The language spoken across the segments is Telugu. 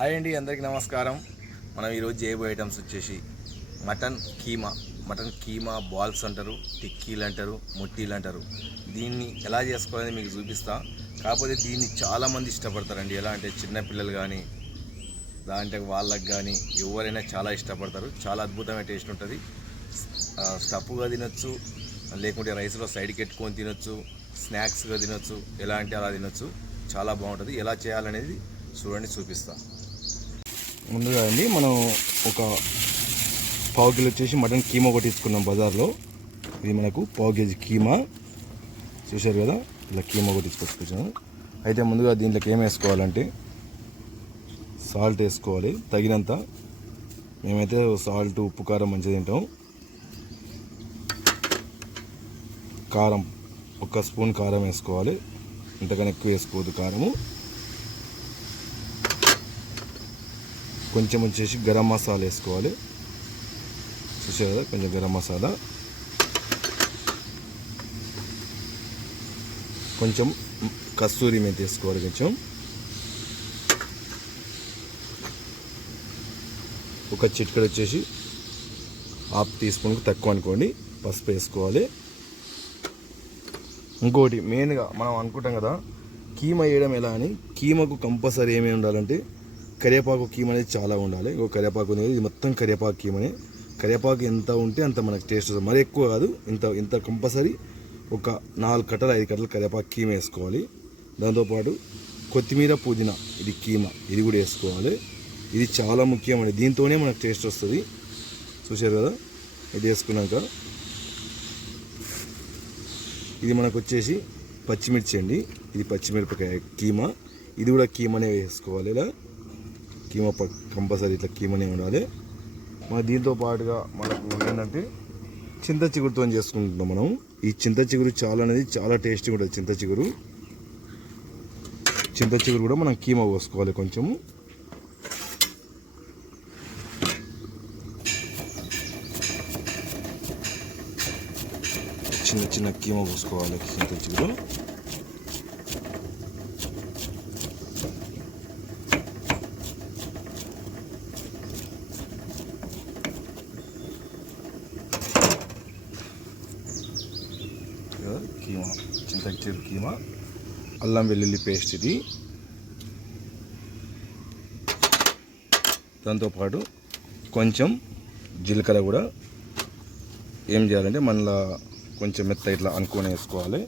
హాయ్ అండి, అందరికీ నమస్కారం. మనం ఈరోజు చేయబోయే ఐటమ్స్ వచ్చేసి మటన్ కీమా బాల్స్ అంటారు, టిక్కీలు అంటారు, ముట్టీలు అంటారు. దీన్ని ఎలా చేసుకోవాలని మీకు చూపిస్తా. కాకపోతే దీన్ని చాలామంది ఇష్టపడతారండి. ఎలా అంటే చిన్నపిల్లలు కానీ దాంట్లో వాళ్ళకి కానీ ఎవరైనా చాలా ఇష్టపడతారు. చాలా అద్భుతమైన టేస్ట్ ఉంటుంది. స్టఫ్గా తినొచ్చు, లేకుంటే రైస్లో సైడ్కి ఎట్టుకొని తినొచ్చు, స్నాక్స్గా తినొచ్చు, ఎలా అంటే అలా తినొచ్చు. చాలా బాగుంటుంది. ఎలా చేయాలనేది చూడండి, చూపిస్తా. ముందుగా అండి మనం ఒక పావు కిలో వచ్చేసి మటన్ కీమా ఒకటి తీసుకున్నాం బజార్లో. ఇది మనకు పావు కేజీ కీమా చూశారు కదా, ఇలా కీమా ఒకటి తీసుకొచ్చుకొచ్చాము. అయితే ముందుగా దీంట్లోకి ఏం వేసుకోవాలంటే సాల్ట్ వేసుకోవాలి తగినంత. మేమైతే సాల్ట్, ఉప్పు, కారం మంచిగా తింటాం. కారం ఒక స్పూన్ కారం వేసుకోవాలి, ఇంతకన్నా ఎక్కువ వేసుకోవద్దు కారము. కొంచెం వచ్చేసి గరం మసాలా వేసుకోవాలి, చూసారు కదా, కొంచెం గరం మసాలా. కొంచెం కస్తూరి మెంతి వేసుకోవాలి, కొంచెం. ఒక చిటికెడు వచ్చేసి హాఫ్ టీ స్పూన్కి తక్కువ అనుకోండి పసుపు వేసుకోవాలి. ఇంకోటి మెయిన్గా మనం అనుకుంటాం కదా కీమా వేయడం ఎలా అని, కీమాకు కంపల్సరీ ఏమేమి ఉండాలంటే కరివేపాకు కీమా అనేది చాలా ఉండాలి. కరివేపాకు అనేది ఇది మొత్తం కరివేపాకు కీమనే. కరివేపాకు ఎంత ఉంటే అంత మనకు టేస్ట్ వస్తుంది. మరీ ఎక్కువ కాదు, ఇంత కంపల్సరీ. ఒక 4 కట్టలు 5 కట్టలు కరివేపాకు కీమా వేసుకోవాలి. దాంతోపాటు కొత్తిమీర, పుదీనా, ఇది కీమా, ఇది కూడా వేసుకోవాలి. ఇది చాలా ముఖ్యమండి, దీంతోనే మనకు టేస్ట్ వస్తుంది. చూసారు కదా, ఇది వేసుకున్నాక ఇది మనకు వచ్చేసి పచ్చిమిర్చి అండి. ఇది పచ్చిమిరపకాయ కీమా, ఇది కూడా కీమానే వేసుకోవాలి. ఇలా కీమా కంపల్సరీ ఇట్లా కీమానే ఉండాలి. మన దీంతో పాటుగా మనకు ఏంటంటే చింత చిగురుతో చేసుకుంటున్నాం మనం. ఈ చింత చిగురు చాలా టేస్టీగా ఉంటుంది. చింత చిగురు కూడా మనం కీమా పోసుకోవాలి. కొంచెము చిన్న కీమా పోసుకోవాలి, చింత చిగురు. కీమా, చింతచిగురు కీమా, అల్లం వెల్లుల్లి పేస్ట్ ఇది. దాంతోపాటు కొంచెం జీలకర్ర కూడా ఏం చేయాలంటే మళ్ళీ కొంచెం మెత్త ఇట్లా అనుకొని వేసుకోవాలి.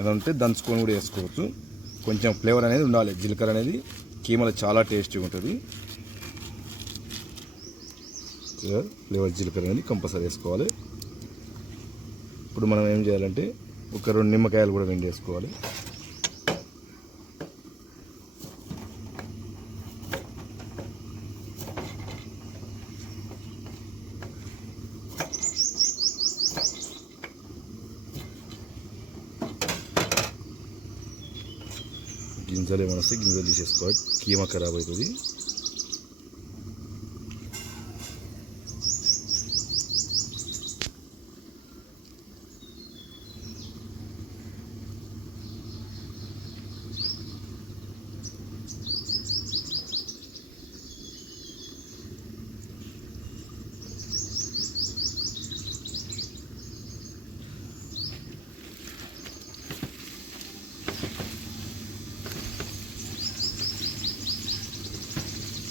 ఏదంటే దంచుకొని కూడా వేసుకోవచ్చు. కొంచెం ఫ్లేవర్ అనేది ఉండాలి. జీలకర్ర అనేది కీమాలో చాలా టేస్టీగా ఉంటుంది. ఫ్లేవర్ జీలకర్ర అనేది కంపల్సరీ వేసుకోవాలి. ఇప్పుడు మనం ఏం చేయాలంటే ఒక 2 నిమ్మకాయలు కూడా వేసుకోవాలి. గింజలు ఏమైనా వస్తే గింజలు తీసేసుకోవాలి, కీమా ఖరాబ్ అవుతుంది.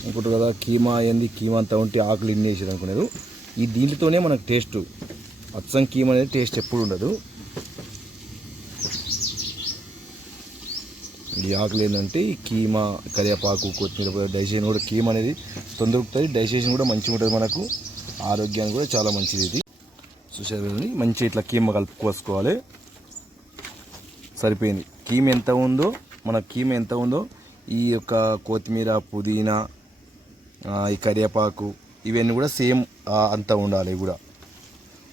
అనుకుంటారు కదా కీమా ఏంది, కీమా అంతా ఉంటే ఆకులు ఇన్ని వేసారు అనుకున్నారు. ఈ దీంట్లోనే మనకు టేస్ట్, అచ్చం కీమా అనేది టేస్ట్ ఎప్పుడు ఉండదు. ఈ ఆకులు ఏంటంటే ఈ కీమా, కరివేపాకు, కొత్తిమీర, డైజెషన్ కూడా కీమా అనేది తొందరగుతుంది. డైజెషన్ కూడా మంచిగా ఉంటుంది, మనకు ఆరోగ్యానికి కూడా చాలా మంచిది. ఇది చూసారు, మంచిగా ఇట్లా కీమా కలుపుకోసుకోవాలి. సరిపోయింది. కీమా ఎంత ఉందో ఈ యొక్క కొత్తిమీర, పుదీనా, ఈ కరివేపాకు ఇవన్నీ కూడా సేమ్ అంతా ఉండాలి. ఇవి కూడా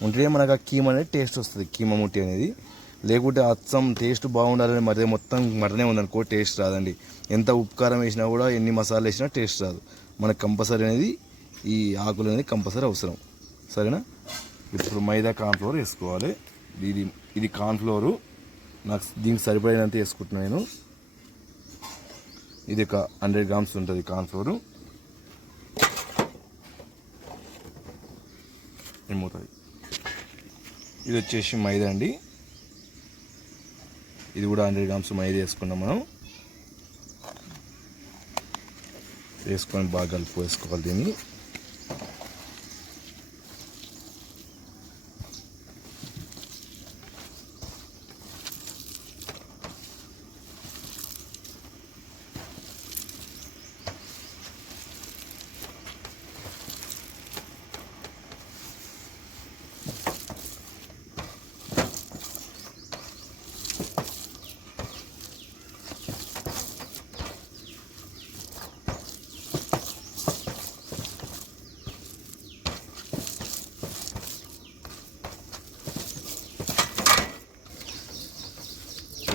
ఉంటే మనకు ఆ కీమా అనేది టేస్ట్ వస్తుంది, కీమా ముట్టి అనేది. లేకుంటే అచ్చం టేస్ట్ బాగుండాలని మరి మొత్తం మటనే ఉందనుకో టేస్ట్ రాదండి. ఎంత ఉప్పు కారం వేసినా కూడా, ఎన్ని మసాలాలు వేసినా టేస్ట్ రాదు. మనకు కంపల్సరీ అనేది ఈ ఆకులు అనేది కంపల్సరీ అవసరం. సరేనా? ఇప్పుడు మైదా కార్న్ఫ్లోర్ వేసుకోవాలి. ఇది కార్న్ఫ్లోరు నాకు దీనికి సరిపడినంత వేసుకుంటున్నాను నేను. ఇది ఒక 100 గ్రామ్స్ ఉంటుంది కార్న్ఫ్లోర్. ఏమవుతుంది, ఇది వచ్చేసి మైదా అండి. ఇది కూడా 100 గ్రామ్స్ మైదా వేసుకున్నాం మనం. వేసుకొని బాగా వేసుకోవాలి దీన్ని.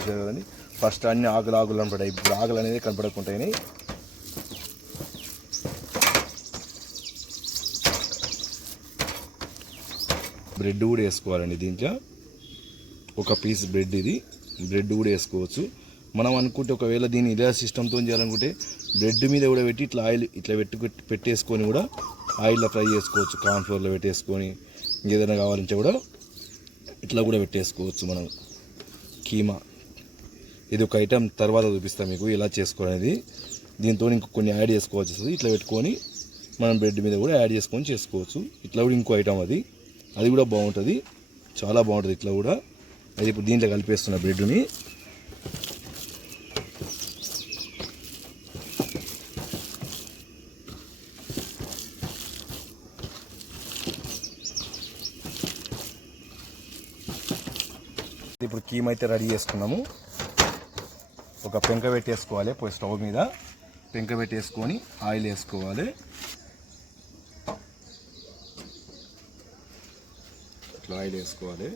కదండి, ఫస్ట్ అన్ని ఆకులు కనపడాయి. ఇప్పుడు ఆకులు అనేది కనపడకుంటాయి. బ్రెడ్ కూడా వేసుకోవాలండి దీంట్లో. ఒక పీస్ బ్రెడ్, ఇది బ్రెడ్ కూడా వేసుకోవచ్చు. మనం అనుకుంటే ఒకవేళ దీన్ని ఇదే సిస్టమ్తో చేయాలనుకుంటే బ్రెడ్ మీద కూడా పెట్టి ఇట్లా ఆయిల్ ఇట్లా పెట్టేసుకొని కూడా ఆయిల్లో ఫ్రై చేసుకోవచ్చు. కార్న్ఫ్లోర్లో పెట్టేసుకొని ఏదైనా కావాలంటే కూడా ఇట్లా కూడా పెట్టేసుకోవచ్చు మనం. కీమా ఇది ఒక ఐటెం తర్వాత చూపిస్తాను మీకు ఎలా చేసుకోవాలనేది. దీంతో ఇంకో కొన్ని యాడ్ చేసుకోవచ్చు. ఇట్లా పెట్టుకొని మనం బ్రెడ్ మీద కూడా యాడ్ చేసుకొని చేసుకోవచ్చు. ఇట్లా కూడా ఇంకో ఐటమ్ అది కూడా బాగుంటుంది, చాలా బాగుంటుంది ఇట్లా కూడా. అది ఇప్పుడు దీంట్లో కలిపేస్తున్న బ్రెడ్ని. ఇప్పుడు కీమా అయితే రెడీ చేసుకున్నాము. ఒక పెంక పెట్టేసుకోవాలి, పోయి స్టవ్ మీద పెంక పెట్టేసుకొని ఆయిల్ వేసుకోవాలి. ఇట్లా ఆయిల్ వేసుకోవాలి.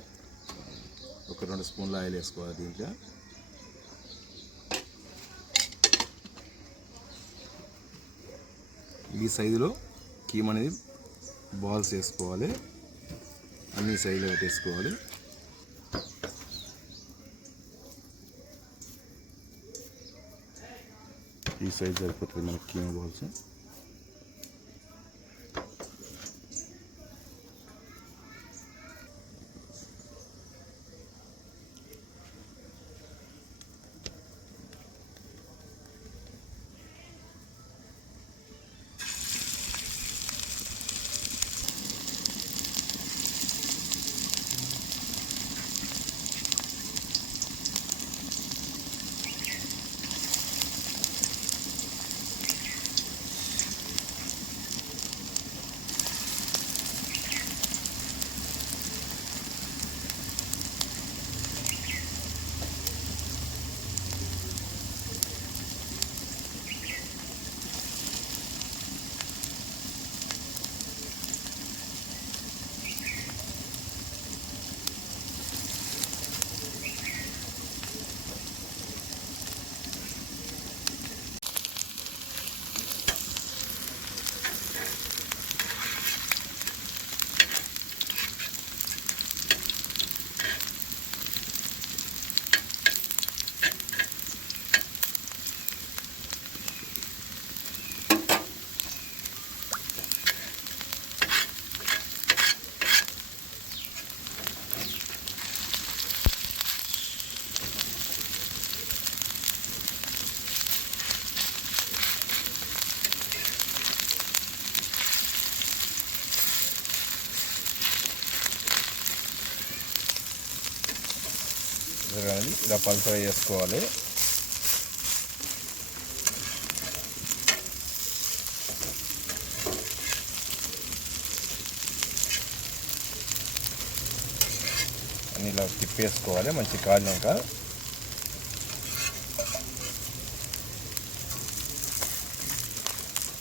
ఒక 2 స్పూన్ల ఆయిల్ వేసుకోవాలి దీంట్లో. ఈ సైజులో కీమా అనేది బాల్స్ వేసుకోవాలి. అన్ని సైజులో పెట్టేసుకోవాలి. ఈ సైజ్ సరిపోతుంది మనకి కీమా బాల్స్. ఇలా పల్చగా చేసుకోవాలి. అన్ని ఇలా తిప్పేసుకోవాలి మంచి కాలినాక.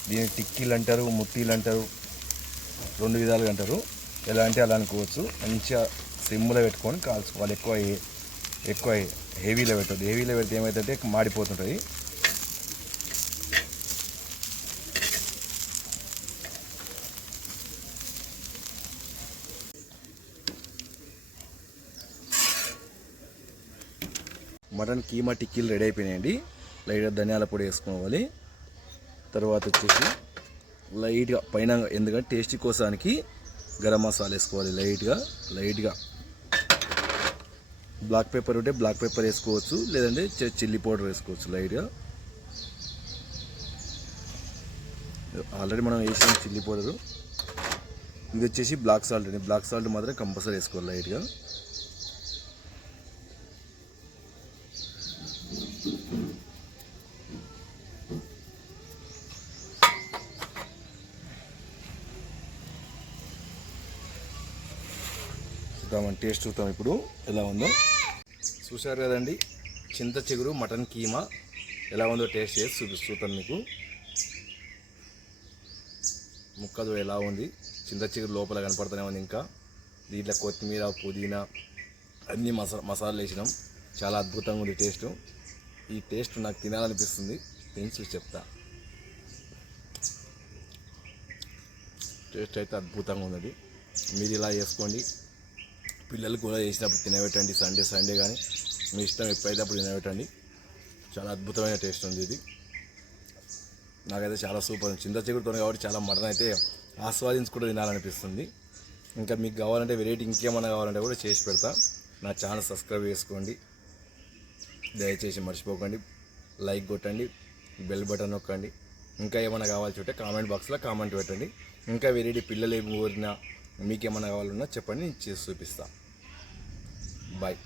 దీన్ని టిక్కీలు అంటారు, ముట్టీలు అంటారు, 2 విధాలుగా అంటారు. ఎలా అంటే అలా అనుకోవచ్చు. మంచిగా సిమ్లో పెట్టుకొని కాల్చుకోవాలి. ఎక్కువ హెవీలో పెట్టద్దు. హెవీలో పెడితే ఏమవుతుందంటే మాడిపోతుంటుంది. మటన్ కీమా టిక్కీలు రెడీ అయిపోయినాయండి. లైట్గా ధనియాల పొడి వేసుకోవాలి. తర్వాత వచ్చేసి లైట్గా పైన, ఎందుకంటే టేస్టీ కోసానికి గరం మసాలా వేసుకోవాలి. లైట్గా బ్లాక్ పెప్పర్ ఉంటే బ్లాక్ పెప్పర్ వేసుకోవచ్చు, లేదంటే చిల్లీ పౌడర్ వేసుకోవచ్చు లైట్గా. ఆల్రెడీ మనం వేసిన చిల్లీ పౌడరు. ఇది వచ్చేసి బ్లాక్ సాల్ట్ అండి. బ్లాక్ సాల్ట్ మాత్రం కంపల్సరీ వేసుకోవాలి లైట్గా. చూద్దామని టేస్ట్ చూద్దాం ఇప్పుడు ఎలా ఉందో. చూశారు కదండి, చింత చిగురు మటన్ కీమా ఎలా ఉందో టేస్ట్ చేసి చూస్తాను మీకు. ముక్కదు ఎలా ఉంది, చింత చిగురు లోపల కనపడుతూనే ఉంది. ఇంకా దీంట్లో కొత్తిమీర, పుదీనా అన్ని మసాలాలు వేసినాం. చాలా అద్భుతంగా ఉంది టేస్ట్. ఈ టేస్ట్ నాకు తినాలనిపిస్తుంది, తిని చూసి చెప్తా. టేస్ట్ అయితే అద్భుతంగా ఉన్నది. మీరు ఇలా చేసుకోండి, పిల్లలకు కూడా చేసినప్పుడు తినబెట్టండి. సండే కానీ మీ ఇష్టం ఎప్పుడైతే అప్పుడు తినబెట్టండి. చాలా అద్భుతమైన టేస్ట్ ఉంది ఇది. నాకైతే చాలా సూపర్. చింత చిగురుతో కాబట్టి చాలా మటన్ అయితే ఆస్వాదించుకుంటూ తినాలనిపిస్తుంది. ఇంకా మీకు కావాలంటే వెరైటీ ఇంకేమన్నా కావాలంటే కూడా చేసి పెడతా. నా ఛానల్ సబ్స్క్రైబ్ చేసుకోండి, దయచేసి మర్చిపోకండి. లైక్ కొట్టండి, బెల్ బటన్ నొక్కండి. ఇంకా ఏమైనా కావాల్సి ఉంటే కామెంట్ బాక్స్లో కామెంట్ పెట్టండి. ఇంకా వెరైటీ పిల్లలు ఏమి కోరినా, మీకేమన్నా కావాలన్నా చెప్పండి, నేను చేసి చూపిస్తాను. బాయ్.